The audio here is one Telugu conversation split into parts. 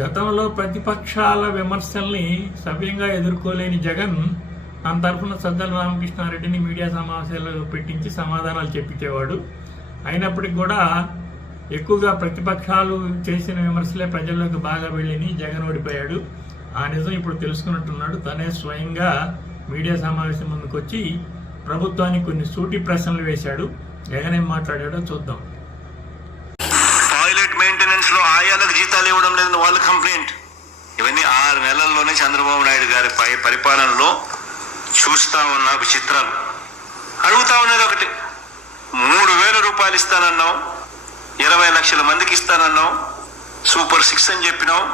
గతంలో ప్రతిపక్షాల విమర్శల్ని సవ్యంగా ఎదుర్కోలేని జగన్ తన తరఫున సజ్జల రామకృష్ణారెడ్డిని మీడియా సమావేశాలు పెట్టించి సమాధానాలు చెప్పించేవాడు అయినప్పటికీ కూడా ఎక్కువగా ప్రతిపక్షాలు చేసిన విమర్శలే ప్రజల్లోకి బాగా వెళ్ళని జగన్ ఓడిపోయాడు. ఆ నిజం ఇప్పుడు తెలుసుకున్నట్టున్నాడు. తనే స్వయంగా మీడియా సమావేశం ముందుకు వచ్చి ప్రభుత్వానికి కొన్ని సూటి ప్రశ్నలు వేశాడు. జగన్ ఏం మాట్లాడాడో చూద్దాం. లో ఆయాలకు జీతాలు ఇవ్వడం లేదని వాళ్ళ కంప్లైంట్. ఇవన్నీ ఆరు నెలల్లోనే చంద్రబాబు నాయుడు గారి పై పరిపాలనలో చూస్తా ఉన్న చిత్రాలు అడుగుతా ఉన్నది ఒకటి. మూడు వేల రూపాయలు ఇస్తానన్నావు. ఇరవై లక్షల మందికి ఇస్తానన్నావు. సూపర్ సిక్స్ అని చెప్పినావు.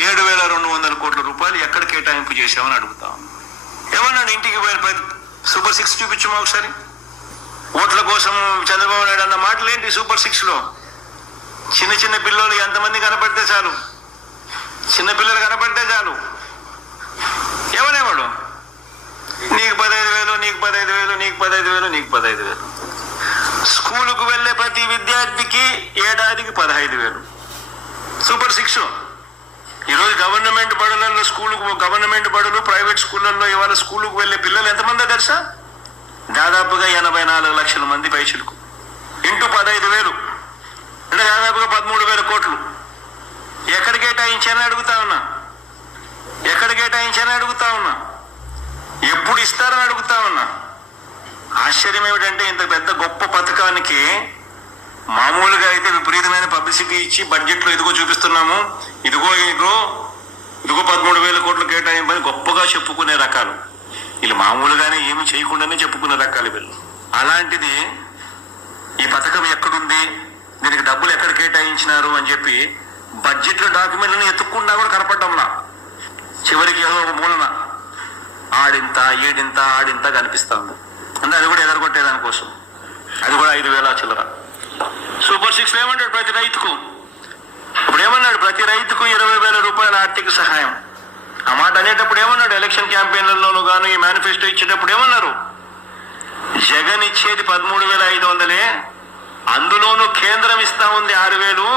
ఏడు వేల రెండు వందల కోట్ల రూపాయలు ఎక్కడ కేటాయింపు చేశామని అడుగుతా ఏమన్నా ఇంటికి పోయిన సూపర్ సిక్స్ చూపించమా ఒకసారి. ఓట్ల కోసం చంద్రబాబు నాయుడు అన్న మాటలు ఏంటి సూపర్ సిక్స్లో? చిన్న చిన్న పిల్లలు ఎంతమంది కనపడితే చాలు? చిన్న పిల్లలు కనపడితే చాలు. ఏమనేవాడు నీకు పదహైదు వేలు నీకు పదహైదు వేలు నీకు పదహైదు వేలు నీకు పదహైదు వేలు. స్కూలుకు వెళ్ళే ప్రతి విద్యార్థికి ఏడాదికి పదహైదు వేలు. Super six. ఈరోజు గవర్నమెంట్ బడులలో స్కూలుకు గవర్నమెంట్ బడులు ప్రైవేట్ స్కూళ్ళల్లో ఇవాళ స్కూలుకు వెళ్ళే పిల్లలు ఎంతమందో తెలుసా? దాదాపుగా ఎనభై నాలుగు లక్షల మంది పైసలకు. ఇంటూ పదహైదు వేలు. పదమూడు వేల కోట్లు. ఎక్కడ కేటాయించానని అడుగుతా ఉన్నా? ఎక్కడ కేటాయించానని అడుగుతా ఉన్నా? ఎప్పుడు ఇస్తారని అడుగుతా ఉన్నా? ఆశ్చర్యం ఏమిటంటే ఇంత పెద్ద గొప్ప పథకానికి మామూలుగా అయితే విపరీతమైన పబ్లిసిటీ ఇచ్చి బడ్జెట్లో ఇదిగో చూపిస్తున్నాము ఇదిగో ఇదిగో ఇదిగో పదమూడు వేల కోట్లు కేటాయింపని గొప్పగా చెప్పుకునే రకాలు. వీళ్ళు మామూలుగానే ఏమి చేయకుండానే చెప్పుకునే రకాలు వీళ్ళు. అలాంటిది ఈ పథకం ఎక్కడుంది? దీనికి డబ్బులు ఎక్కడ కేటాయించినారు అని చెప్పి బడ్జెట్లో డాక్యుమెంట్లను ఎత్తుక్కుండా కూడా కనపడ్డంలా. చివరికి ఏదో ఒక మూలన ఆడింత ఈడింత ఆడింత కనిపిస్తా ఉంది అంటే అది కూడా ఎదరగొట్టే దానికోసం అది కూడా ఐదు వేల చిల్లర. సూపర్ సిక్స్ ఏమంటాడు ప్రతి రైతుకు? ఇప్పుడు ఏమన్నాడు? ప్రతి రైతుకు ఇరవై వేల రూపాయల ఆర్థిక సహాయం. ఆ మాట అనేటప్పుడు ఏమన్నాడు? ఎలక్షన్ క్యాంపెయిన్లలోనూ గాను ఈ మేనిఫెస్టో ఇచ్చేటప్పుడు ఏమన్నారు? జగన్ ఇచ్చేది పదమూడు వేల ఐదు వందలే అందులోనూ కేంద్రం ఇస్తా ఉంది ఆరు వేలు.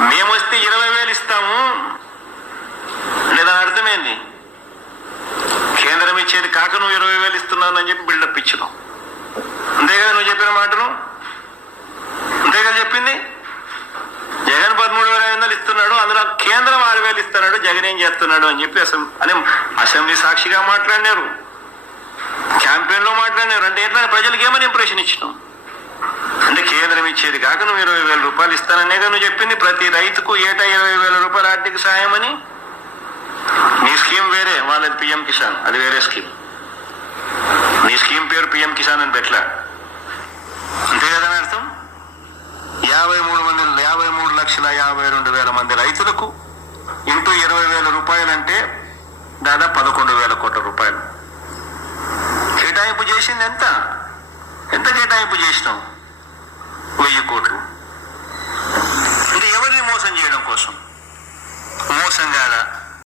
మేము వస్తే ఇరవై వేలు ఇస్తాము. లేదా అర్థమైంది? కేంద్రం ఇచ్చేది కాక నువ్వు ఇరవై వేలు ఇస్తున్నాను అని చెప్పి బిల్డప్ ఇచ్చినావు. అంతేగా నువ్వు చెప్పిన మాటలు? అంతేగా చెప్పింది? జగన్ పదమూడు వేల ఐదు వందలు ఇస్తున్నాడు అందులో కేంద్రం ఆరు వేలు ఇస్తున్నాడు జగన్ ఏం చేస్తున్నాడు అని చెప్పి అసెంబ్లీ అని అసెంబ్లీ సాక్షిగా మాట్లాడినారు. క్యాంపెయిన్లో మాట్లాడినారు. అంటే ఏంటంటే ప్రజలకు ఏమని ఇంప్రెషన్ ఇచ్చినావు అంటే ఇచ్చేది కాక నువ్వు ఇరవై వేల రూపాయలు ఇస్తాననే కదా నువ్వు చెప్పింది. ప్రతి రైతుకు ఏటా ఇరవై వేల రూపాయల ఆర్థిక సాయం అని? నీ స్కీమ్ వేరే వాళ్ళది పిఎం కిసాన్ అది వేరే స్కీమ్. నీ స్కీమ్ పేరు పిఎం కిసాన్ అని పెట్ల అంతే కదా అర్థం? యాభై మూడు మంది యాభై మూడు లక్షల యాభై రెండు వేల మంది రైతులకు ఇంటూ ఇరవై వేల రూపాయలంటే దాదాపు పదకొండు వేల కోట్ల రూపాయలు. కేటాయింపు చేసింది ఎంత? ఎంత కేటాయింపు చేసినావు?